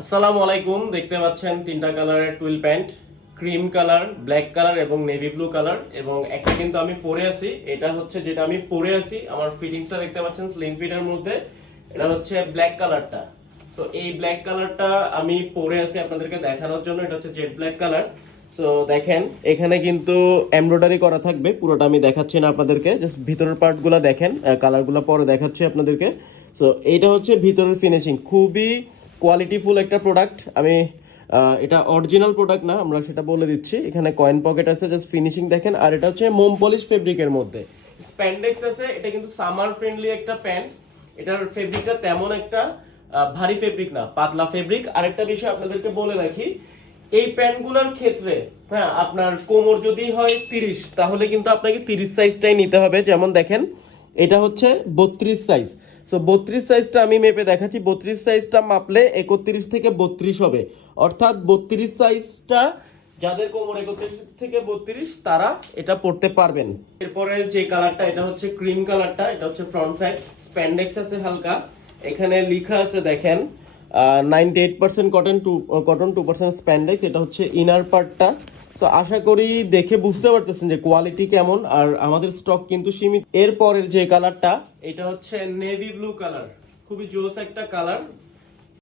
আসসালামু আলাইকুম। দেখতে পাচ্ছেন তিনটা কালারের twill pant, cream colour, black colour এবং নেভি ব্লু কালার। এবং একটা কিন্তু আমি পরে আছি, এটা হচ্ছে যেটা আমি পরে আছি, আমার ফিটিংসটা দেখতে পাচ্ছেন স্লিম ফিটের মধ্যে। এটা হচ্ছে ব্ল্যাক কালারটা। সো এই ব্ল্যাক কালারটা আমি পরে আছি আপনাদেরকে দেখানোর জন্য। এটা হচ্ছে জেড ব্ল্যাক কালার। সো দেখেন এখানে কিন্তু এমব্রয়ডারি করা থাকবে, পুরোটা আমি দেখাচ্ছি না আপনাদেরকে, জাস্ট ভিতরের পার্টগুলো দেখেন, কালারগুলো পরে দেখাচ্ছি আপনাদেরকে। সো এইটা হচ্ছে ভিতরের ফিনিশিং, খুবই কোয়ালিটিফুল একটা প্রোডাক্ট। আমি এটা অরিজিনাল প্রোডাক্ট না, আমরা সেটা বলে দিচ্ছি। এখানে কয়েন পকেট আছে, জাস্ট ফিনিশিং দেখেন। আর এটা হচ্ছে মোম পলিশ ফেব্রিকের মধ্যে স্প্যান্ডেক্স আছে। এটা কিন্তু সামার ফ্রেন্ডলি একটা প্যান্ট। এটার ফেব্রিকটা তেমন একটা ভারী ফেব্রিক না, পাতলা ফেব্রিক। আরেকটা বিষয় আপনাদেরকে বলে রাখি, এই প্যান্টগুলোর ক্ষেত্রে হ্যাঁ, আপনার কোমর যদি হয় 30, তাহলে কিন্তু আপনাকে 30 সাইজটাই নিতে হবে। যেমন দেখেন এটা হচ্ছে 32 সাইজ। সো 32 সাইজটা আমি মেপে দেখাচ্ছি। 32 সাইজটা মাপলে 31 থেকে 32 হবে, অর্থাৎ 32 সাইজটা যাদের কোমর 31 থেকে 32 তারা এটা পড়তে পারবেন। এরপরে যে কালারটা, এটা হচ্ছে ক্রিম কালারটা। এটা হচ্ছে ফ্রন্ট সাইড, স্প্যান্ডেক্স আছে হালকা। এখানে লেখা আছে দেখেন 98% কটন 2% স্প্যান্ডেক্স। এটা হচ্ছে ইনার পার্টটা। তো আশা করি দেখে বুঝতে পারতেছেন যে কোয়ালিটি কেমন। আর আমাদের স্টক কিন্তু সীমিত। এরপরের যে কালারটা, এটা হচ্ছে নেভি ব্লু কালার, খুবই জোস একটা কালার।